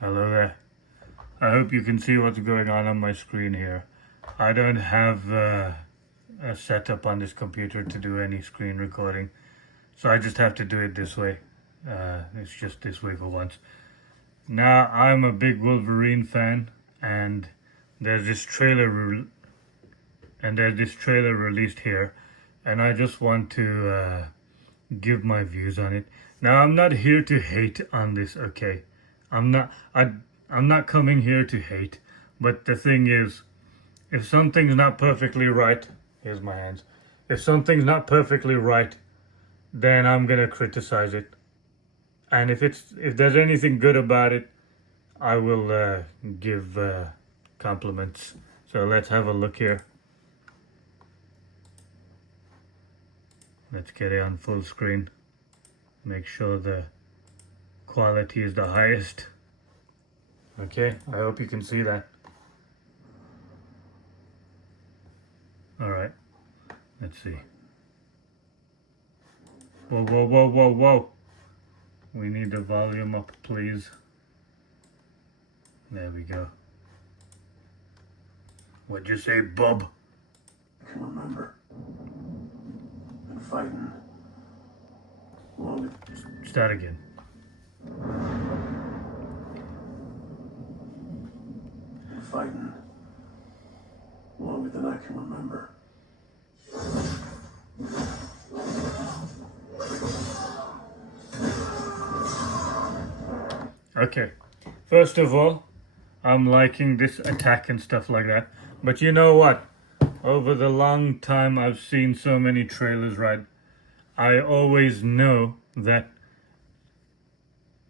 Hello there. I hope you can see what's going on my screen here. I don't have a setup on this computer to do any screen recording, so I just have to do it this way. It's just this way for once. Now, I'm a big Wolverine fan, and there's this trailer released here, and I just want to give my views on it. Now, I'm not here to hate on this, okay? I'm not coming here to hate, but the thing is, if something's not perfectly right, here's my hands. If something's not perfectly right, then I'm gonna criticize it. And if there's anything good about it, I will give compliments. So let's have a look here. Let's get it on full screen. Make sure the quality is the highest. Okay, I hope you can see that. Alright, let's see. Whoa, whoa, whoa, whoa, whoa. We need the volume up, please. There we go. What'd you say, bub? I can remember. Been fighting. Long. Start again. Been fighting. Longer than I can remember. Okay, first of all, I'm liking this attack and stuff like that. But you know what? Over the long time I've seen so many trailers, right? I always know that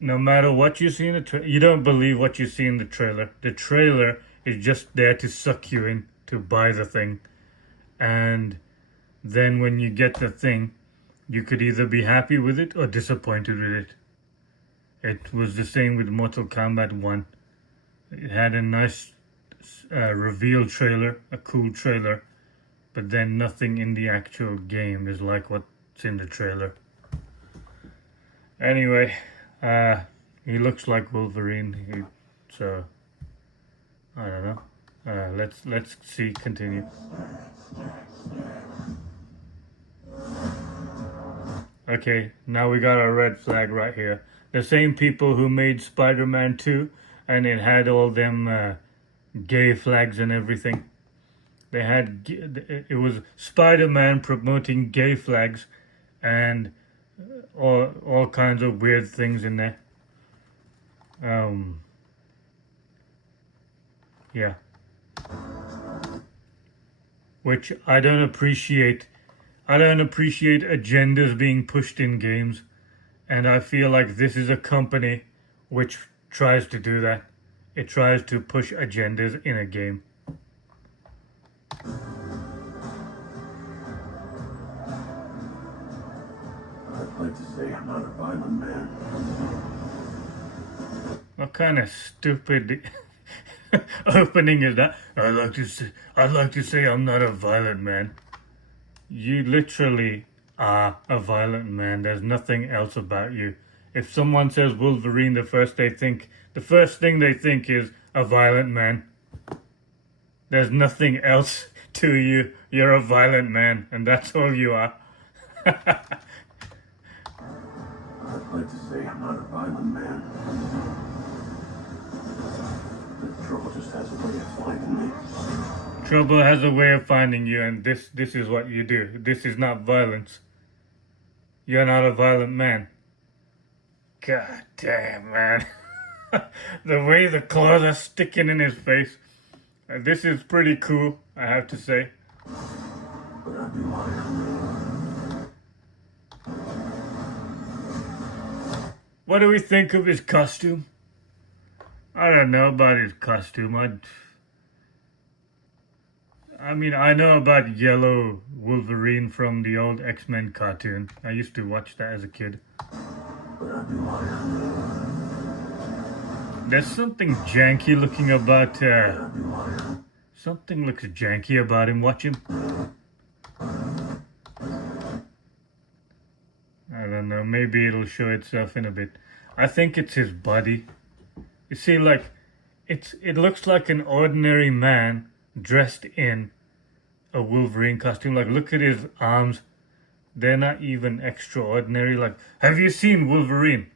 no matter what you see in the trailer, you don't believe what you see in the trailer. The trailer is just there to suck you in, to buy the thing. And then when you get the thing, you could either be happy with it or disappointed with it. It was the same with Mortal Kombat 1. It had a nice reveal trailer, a cool trailer, but then nothing in the actual game is like what's in the trailer. Anyway, he looks like Wolverine, so I don't know. Let's see, continue. Okay, now we got a red flag right here. The same people who made Spider-Man 2, and it had all them gay flags and everything. They had, it was Spider-Man promoting gay flags and all kinds of weird things in there. Yeah. Which I don't appreciate. I don't appreciate agendas being pushed in games. And I feel like this is a company which tries to do that. It tries to push agendas in a game. I'd like to say I'm not a violent man. What kind of stupid opening is that? I'd like to say I'm not a violent man. You literally are a violent man. There's nothing else about you. If someone says Wolverine, the first thing they think is a violent man. There's nothing else to you. You're a violent man, and that's all you are. I'd like to say I'm not a violent man. The trouble just has a way of finding me. Trouble has a way of finding you, and this is what you do. This is not violence. You're not a violent man. God damn, man. The way the claws are sticking in his face. This is pretty cool, I have to say. But I'd be lying. What do we think of his costume? I don't know about his costume. I mean, I know about yellow Wolverine from the old X-Men cartoon. I used to watch that as a kid. But I'd be lying. There's something janky looking about, I'd be lying. something looks janky about him. Watch him. I don't know, maybe it'll show itself in a bit. I think it's his body. You see, like, it looks like an ordinary man dressed in a Wolverine costume. Like, look at his arms. They're not even extraordinary. Like, have you seen Wolverine?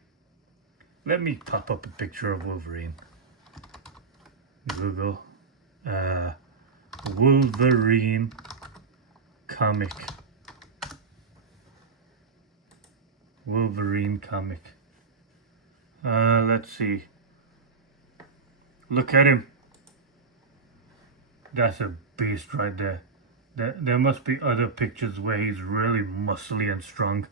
Let me pop up a picture of Wolverine. Google. Wolverine comic. Wolverine comic. Let's see. Look at him. That's a beast right there. There must be other pictures where he's really muscly and strong.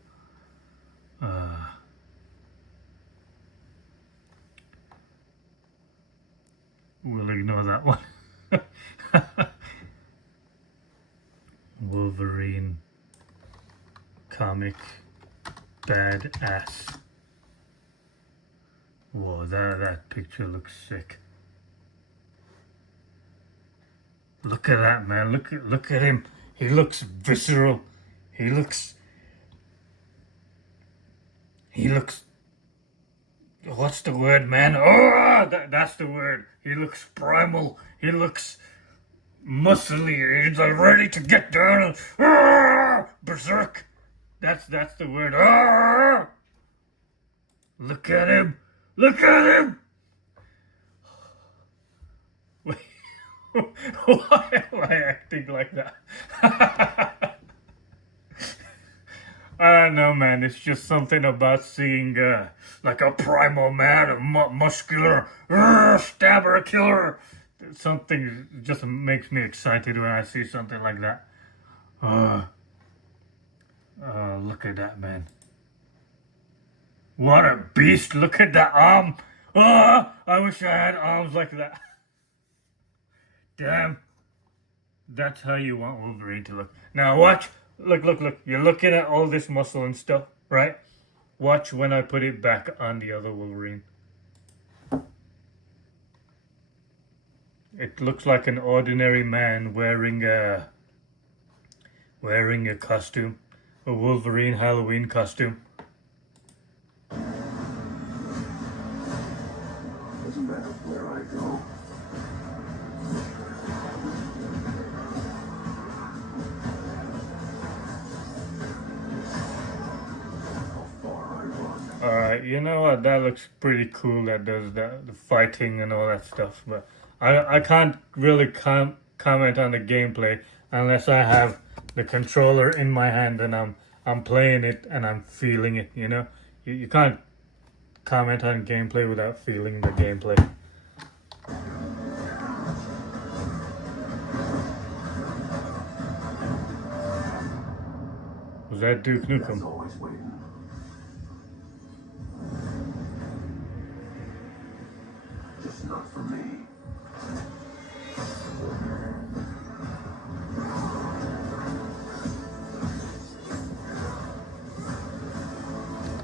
We'll ignore that one. Wolverine comic badass. Whoa, that picture looks sick. Look at that, man. Look at him. He looks visceral. He looks what's the word, man? Oh, that's the word. He looks primal. He looks muscly. He's ready to get down. Berserk. That's the word. Look at him. Look at him. Why am I acting like that? I don't know, man. It's just something about seeing like a primal man, a muscular stabber, killer. Something just makes me excited when I see something like that. Look at that, man. What a beast. Look at that arm. I wish I had arms like that. Damn. That's how you want Wolverine to look. Now watch. Look. You're looking at all this muscle and stuff, right? Watch when I put it back on the other Wolverine. It looks like an ordinary man wearing a costume. A Wolverine Halloween costume. Doesn't matter where I go. Alright, you know what? That looks pretty cool. That does the fighting and all that stuff. But I can't really comment on the gameplay unless I have the controller in my hand and I'm playing it and I'm feeling it. You know, you can't comment on gameplay without feeling the gameplay. Was that Duke Nukem? Always waiting. Just not for me.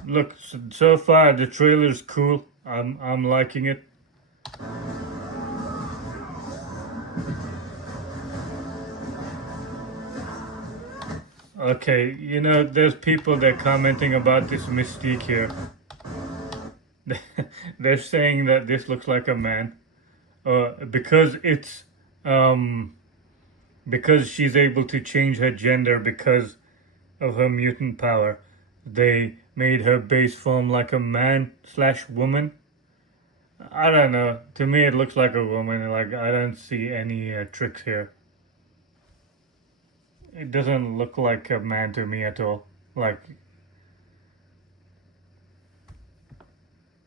Look, so far the trailer's cool. I'm liking it. Okay, you know, there's people that are commenting about this Mystique here. They're saying that this looks like a man, because it's because she's able to change her gender because of her mutant power. They made her base form like a man/woman. I don't know. To me, it looks like a woman. Like, I don't see any tricks here. It doesn't look like a man to me at all. Like,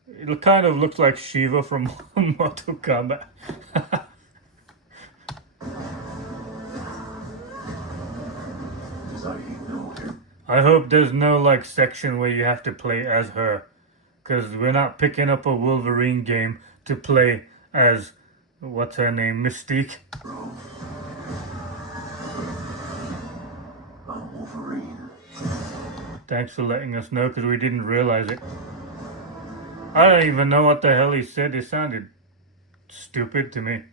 it kind of looks like Shiva from Mortal Kombat. I hope there's no like section where you have to play as her, because we're not picking up a Wolverine game to play as, what's her name, Mystique. I'm Wolverine. Thanks for letting us know, because we didn't realize it. I don't even know what the hell he said. It sounded stupid to me.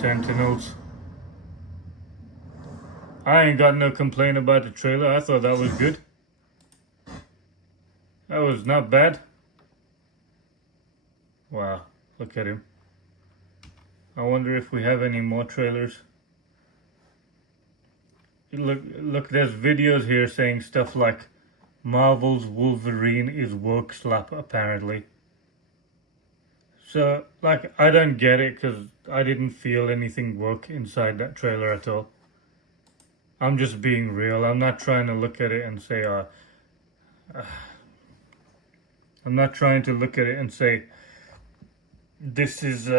Sentinels. I ain't got no complaint about the trailer. I thought that was good. That was not bad. Wow, look at him. I wonder if we have any more trailers. Look, there's videos here saying stuff like Marvel's Wolverine is woke slap apparently. So, like, I don't get it because I didn't feel anything woke inside that trailer at all. I'm just being real. I'm not trying to look at it and say, I'm not trying to look at it and say, this is,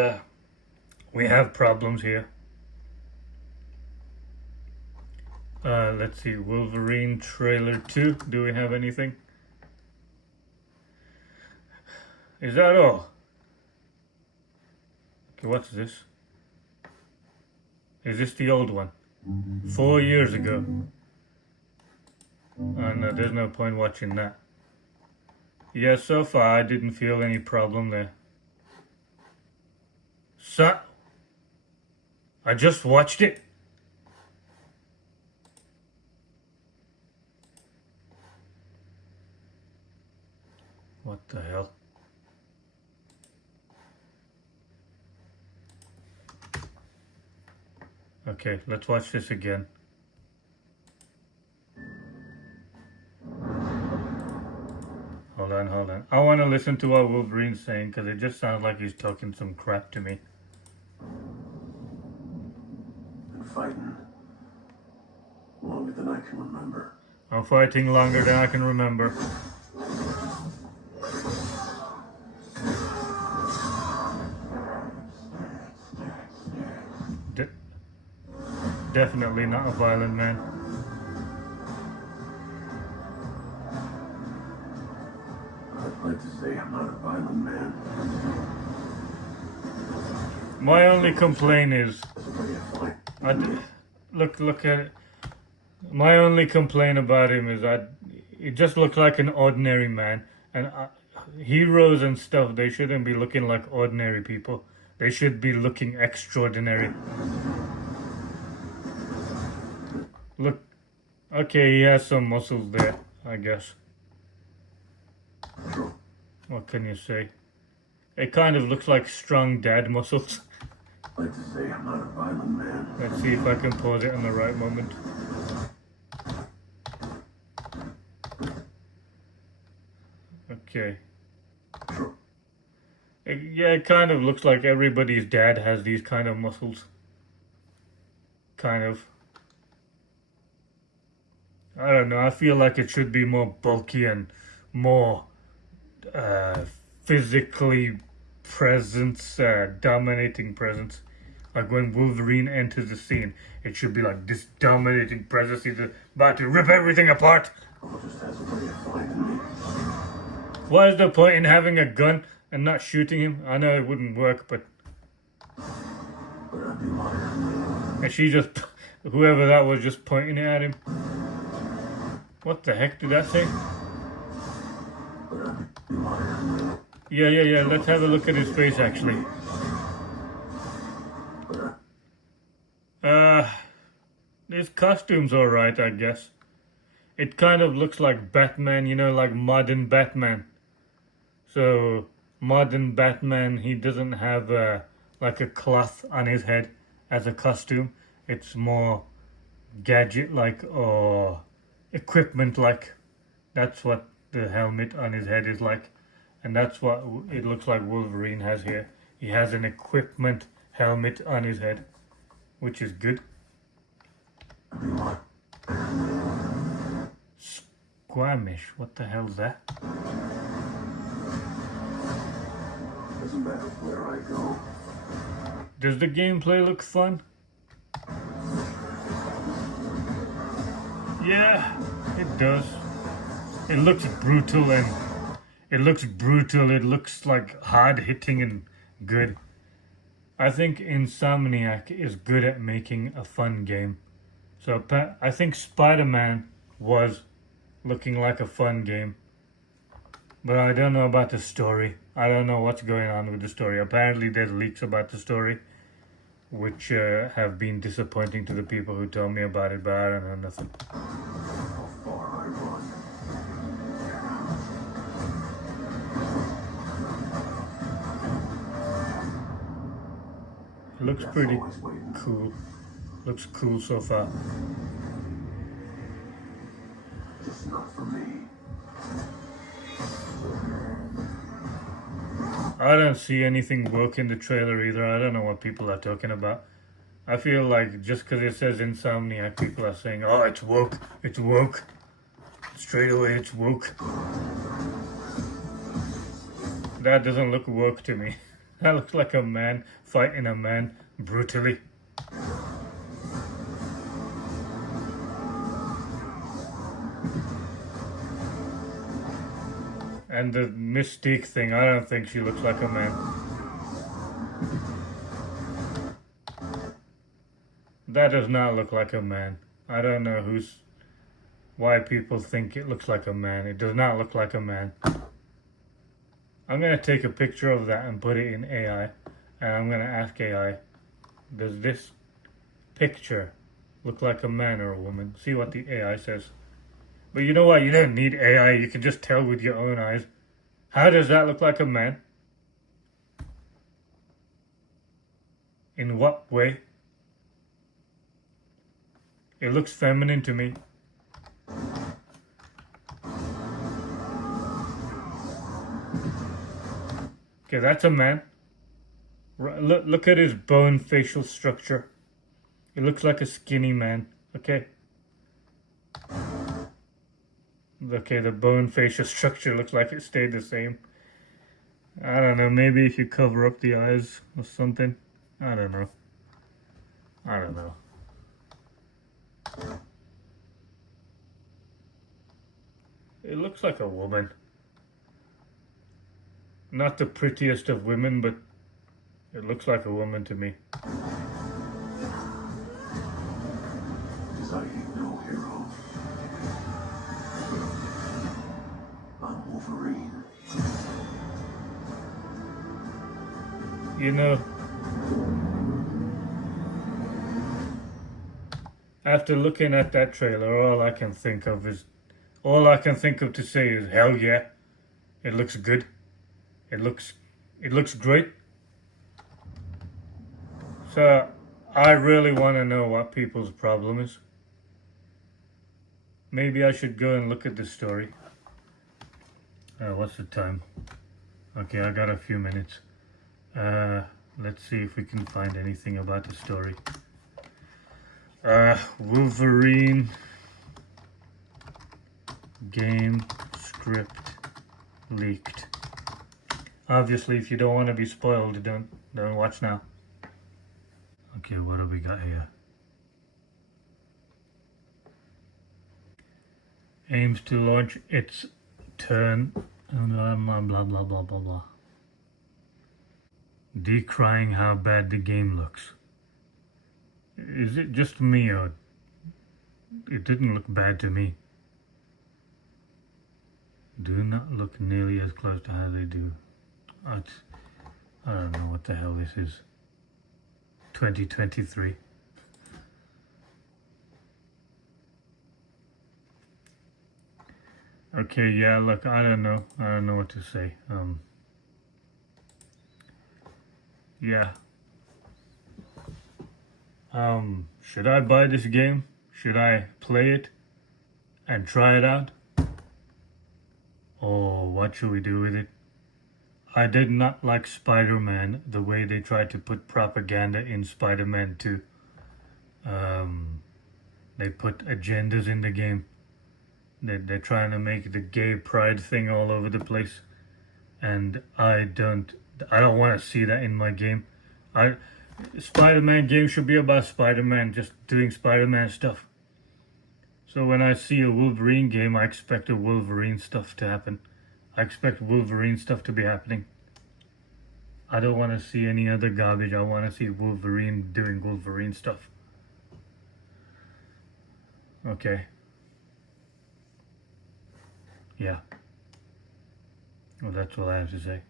we have problems here. Let's see, Wolverine trailer 2. Do we have anything? Is that all? Okay, what's this? Is this the old one? 4 years ago. Oh no, there's no point watching that. Yeah, so far I didn't feel any problem there. So, I just watched it. What the hell? Okay, let's watch this again. Hold on. I want to listen to what Wolverine's saying because it just sounds like he's talking some crap to me. Been fighting longer than I can remember. I'm fighting longer than I can remember. Definitely not a violent man. I'd like to say I'm not a violent man. My only complaint is, That's a way of fight. look at it. My only complaint about him is that he just looks like an ordinary man. And heroes and stuff, they shouldn't be looking like ordinary people. They should be looking extraordinary. Look, okay, he has some muscles there, I guess. What can you say? It kind of looks like strong dad muscles. I'd like to say I'm not a violent man. Let's see if I can pause it on the right moment. Okay. Yeah, it kind of looks like everybody's dad has these kind of muscles. Kind of. I don't know, I feel like it should be more bulky and more physically dominating presence. Like when Wolverine enters the scene, it should be like this dominating presence. He's about to rip everything apart. Just has a way of finding me. What is the point in having a gun and not shooting him? I know it wouldn't work, but... But I'd be lying. And she just... Whoever that was just pointing it at him. What the heck did that say? But I'd be lying. Yeah. Let's have a look at his face, actually. His costume's alright, I guess. It kind of looks like Batman, you know, like modern Batman. So, modern Batman, he doesn't have like a cloth on his head as a costume. It's more gadget-like or equipment-like. That's what the helmet on his head is like. And that's what it looks like Wolverine has here. He has an equipment helmet on his head, which is good. Squamish, what the hell's that? Doesn't matter where I go. Does the gameplay look fun? Yeah, it does. It looks brutal and it looks like hard hitting and good. I think Insomniac is good at making a fun game. So I think Spider-Man was looking like a fun game. But I don't know about the story. I don't know what's going on with the story. Apparently there's leaks about the story, which have been disappointing to the people who told me about it, but I don't know nothing. How far I run. It looks Death's pretty always waiting. cool. Looks cool so far. Just not for me. I don't see anything woke in the trailer either. I don't know what people are talking about. I feel like just because it says Insomniac, people are saying, oh, it's woke. It's woke. Straight away, it's woke. That doesn't look woke to me. That looks like a man fighting a man brutally. And the Mystique thing, I don't think she looks like a man. That does not look like a man. I don't know why people think it looks like a man. It does not look like a man. I'm going to take a picture of that and put it in AI. And I'm going to ask AI, does this picture look like a man or a woman? See what the AI says. But you know what? You don't need AI. You can just tell with your own eyes. How does that look like a man? In what way? It looks feminine to me. Okay, that's a man. Look at his bone facial structure. It looks like a skinny man. Okay. Okay, the bone facial structure looks like it stayed the same. I don't know, maybe if you cover up the eyes or something. I don't know. I don't know. It looks like a woman. Not the prettiest of women, but it looks like a woman to me. Because I ain't no hero. I'm Wolverine. You know, after looking at that trailer, all I can think of to say is, hell yeah, it looks good. It looks great. So I really want to know what people's problem is. Maybe I should go and look at the story. What's the time? Okay, I got a few minutes. Let's see if we can find anything about the story. Wolverine game script leaked. Obviously, if you don't want to be spoiled, don't watch now. Okay, what do we got here? Aims to launch its turn. Blah blah blah blah blah blah blah. Decrying how bad the game looks. Is it just me, or it didn't look bad to me? Do not look nearly as close to how they do. I don't know what the hell this is. 2023. Okay, yeah, look, I don't know what to say. Yeah. Should I buy this game? Should I play it and try it out? Or what should we do with it? I did not like Spider-Man, the way they tried to put propaganda in Spider-Man 2. They put agendas in the game. They're trying to make the gay pride thing all over the place. And I don't want to see that in my game. Spider-Man game should be about Spider-Man just doing Spider-Man stuff. So when I see a Wolverine game, I expect a Wolverine stuff to happen. I expect Wolverine stuff to be happening. I don't want to see any other garbage. I want to see Wolverine doing Wolverine stuff. Okay. Yeah. Well, that's all I have to say.